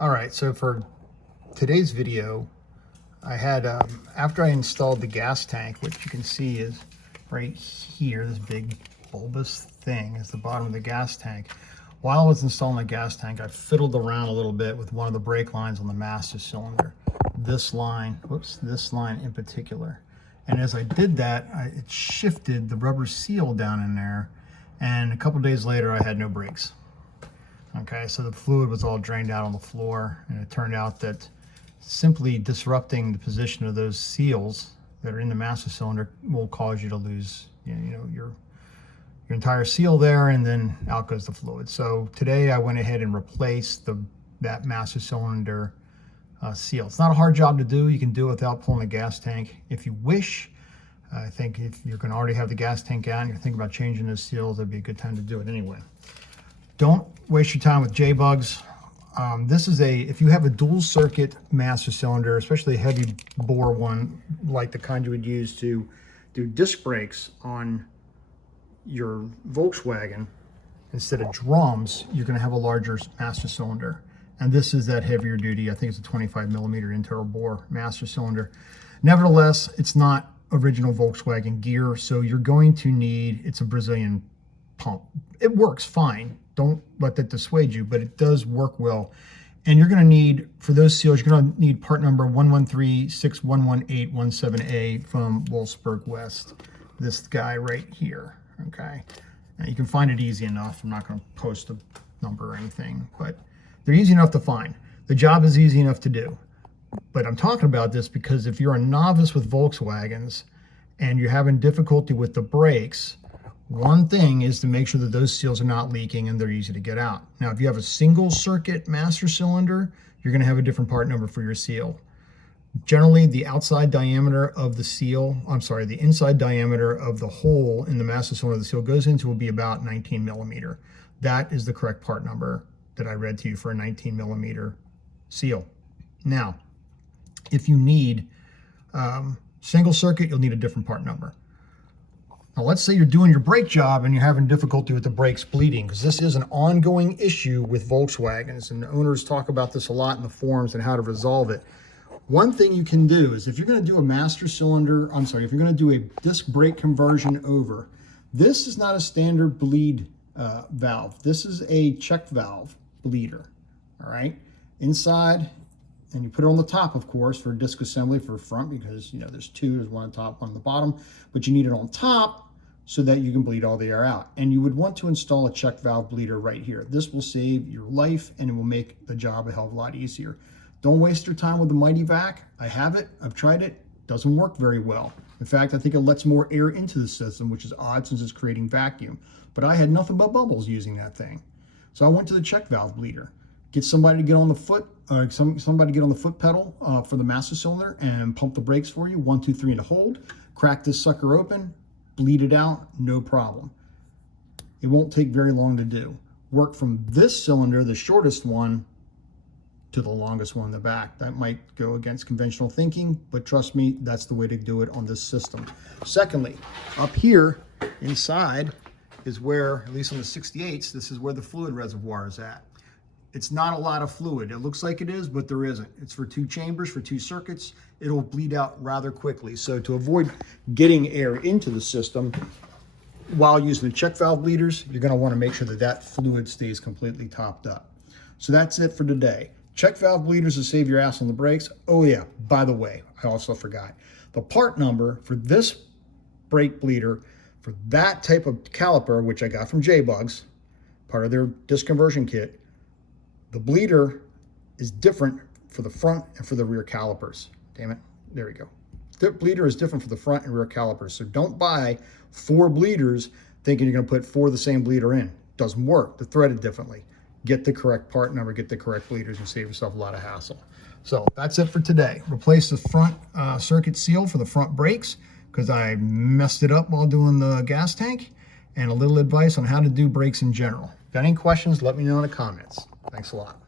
All right, so for today's video, I had, after I installed the gas tank, which you can see is right here, this big bulbous thing is the bottom of the gas tank. While I was installing the gas tank, I fiddled around a little bit with one of the brake lines on the master cylinder. This line, whoops, this line in particular. And as I did that, it shifted the rubber seal down in there, and a couple days later I had no brakes. Okay, so the fluid was all drained out on the floor, and it turned out that simply disrupting the position of those seals that are in the master cylinder will cause you to lose, your entire seal there, and then out goes the fluid. So today I went ahead and replaced that master cylinder seal. It's not a hard job to do. You can do it without pulling the gas tank if you wish. I think if you're going to already have the gas tank out and you're thinking about changing those seals, that'd be a good time to do it anyway. Don't waste your time with Jbugs. This is if you have a dual circuit master cylinder, especially a heavy bore one, like the kind you would use to do disc brakes on your Volkswagen, instead of drums, you're going to have a larger master cylinder. And this is that heavier duty, I think it's a 25 millimeter internal bore master cylinder. Nevertheless, it's not original Volkswagen gear, so you're going to need, it's a Brazilian pump. It works fine. Don't let that dissuade you, but it does work well. And you're going to need, for those seals, you're going to need part number 113611817A from Wolfsburg West. This guy right here, okay? Now you can find it easy enough. I'm not going to post a number or anything, but they're easy enough to find. The job is easy enough to do. But I'm talking about this because if you're a novice with Volkswagens and you're having difficulty with the brakes, one thing is to make sure that those seals are not leaking and they're easy to get out. Now, if you have a single circuit master cylinder, you're going to have a different part number for your seal. Generally, the outside diameter of the seal, the inside diameter of the hole in the master cylinder the seal goes into will be about 19 millimeter. That is the correct part number that I read to you for a 19 millimeter seal. Now, if you need single circuit, you'll need a different part number. Now, let's say you're doing your brake job and you're having difficulty with the brakes bleeding, because this is an ongoing issue with Volkswagens, and owners talk about this a lot in the forums and how to resolve it. One thing you can do is if you're going to do a master cylinder, if you're going to do a disc brake conversion over, this is not a standard bleed valve. This is a check valve bleeder, all right? Inside, and you put it on the top, of course, for disc assembly for front, because there's two, there's one on top, one on the bottom, but you need it on top so that you can bleed all the air out. And you would want to install a check valve bleeder right here. This will save your life and it will make the job a hell of a lot easier. Don't waste your time with the Mighty Vac. I have it, I've tried it, doesn't work very well. In fact, I think it lets more air into the system, which is odd since it's creating vacuum. But I had nothing but bubbles using that thing. So I went to the check valve bleeder. Get somebody to get on the foot, somebody get on the foot pedal for the master cylinder and pump the brakes for you. 1, 2, 3 to hold. Crack this sucker open, bleed it out, no problem. It won't take very long to do. Work from this cylinder, the shortest one, to the longest one in the back. That might go against conventional thinking, but trust me, that's the way to do it on this system. Secondly, up here inside is where, at least on the 68s, this is where the fluid reservoir is at. It's not a lot of fluid. It looks like it is, but there isn't. It's for 2 chambers, for 2 circuits. It'll bleed out rather quickly. So to avoid getting air into the system while using the check valve bleeders, you're going to want to make sure that that fluid stays completely topped up. So that's it for today. Check valve bleeders to save your ass on the brakes. Oh yeah, by the way, I also forgot. The part number for this brake bleeder, for that type of caliper, which I got from Jbugs, part of their disc conversion kit, the bleeder is different for the front and for the rear calipers. Damn it, there we go. The bleeder is different for the front and rear calipers. So don't buy 4 bleeders thinking you're gonna put 4 of the same bleeder in. Doesn't work, they're threaded differently. Get the correct part number, get the correct bleeders, and save yourself a lot of hassle. So that's it for today. Replace the front circuit seal for the front brakes, because I messed it up while doing the gas tank, and a little advice on how to do brakes in general. Got any questions, let me know in the comments. Thanks a lot.